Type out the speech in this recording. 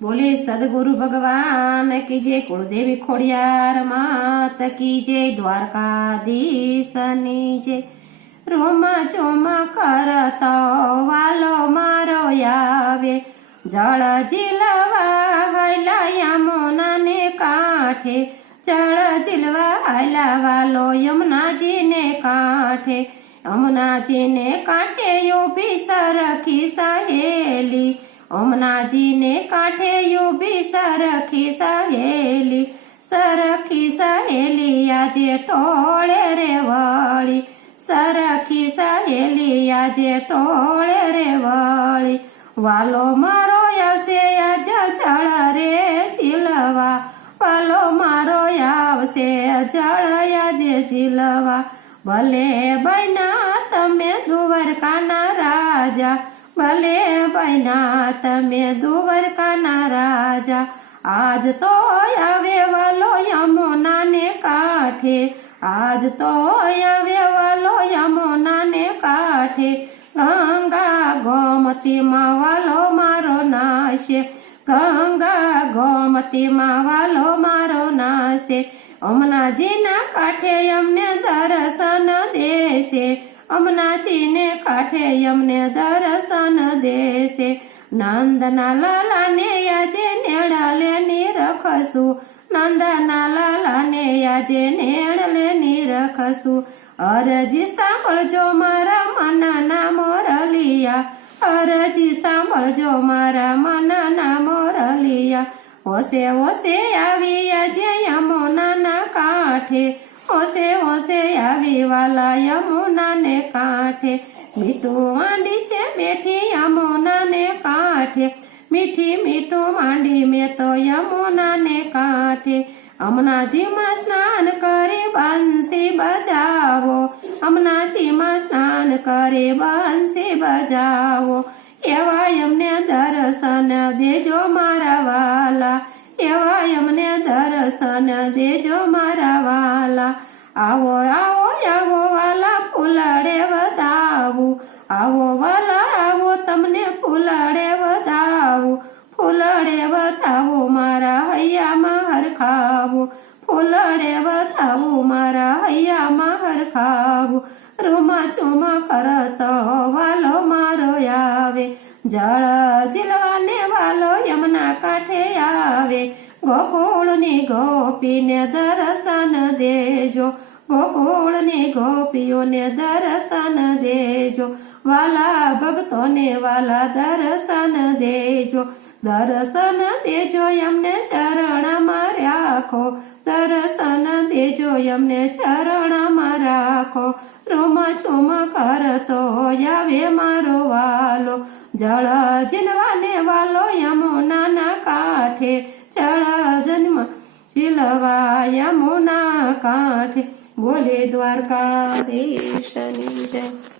बोले सदगुरु भगवान की जय, कुलदेवी खोड़ियार मात की जय, द्वारकाधीश जय। रोमा चोमा करतो वालो मारो आवे, जल झीलवा हायला यमुना ने कांठे, जल झीलवा हायला वालो यमुना जी ने कांठे, यमुना जी ने कांठे यो भी सरखी सहेली, यमुना जी ने कांठे यो भी सरखी सहेली, सरखी सहेली आजे टोळे रे वळी, सरखी सहेली आजे टोळे रे वळी, वालो मारो आवशे आज जळ रे झीलवा, वालो मारो आवशे जळ આજે झीलवा, भले बना तमे દ્વારકાના राजा, भले बना तमे દ્વારકાના राजा, आज तो आवे वालो यमुना ने कांठे, आज तो आवे वालो यमुना ने कांठे, गंगा गोमती मां वालो मारो नाशे, गंगा गोमती मां वालो मारो नाशे, यमुना जी ना कांठे यमने दर्शन देसे, यमुना जी ने कांठे यमने दर्शन देसे, नंदना लाला ने आजे नेड़ले निरखसु, नंदना लाला ने आजे नेड़ले निरखसु, अरजी सांभळजो मारा मनना मोरलिया, अरजी सांभळजो मारा मनना मोरलिया, ओसे ओसे आवी आजे यमुना ना कांठे, ओसे ओसे आवी वाला यमुना ने कांठे, मीठू मांडी छे बेठी यमुना ने कांठे, मीठी मीठू मांडी में तो यमुना ने कांठे, यमुना जी में स्नान करे बंसी बजावो, यमुना जी में स्नान करे बंसी बजावो, एवा यमने दर्शन देजो मारा वाला, एवा यमने दर्शन देजो मारा वाला, आवो आवो आवो वाला फूलड़े वधावू, आवो वाला आवो तमने फूलड़े वधावू, फूलड़े वधावू मारा हैया में हरखावू, फूलड़े वधावू मारा हैया में हरखावू, रूमा चूमा करतो वालो मारो आवे, जल झीलवाने वालो यमुना कांठे आवे, गोकुळनी गोपीने दर्शन देजो, गोकुळनी गोपीओने दर्शन देजो, वाला भक्तोने वाला दर्शन देजो, दर्शन देजो यमने चरण में राखो, दर्शन देजो यमने चरण में राखो, रूम छूम करतो आवे मारो वालो, जल झीलवाने वालो यमुना ना कांठे, जल झीलवा यमुना कांठे, बोले द्वारकाधीश जय।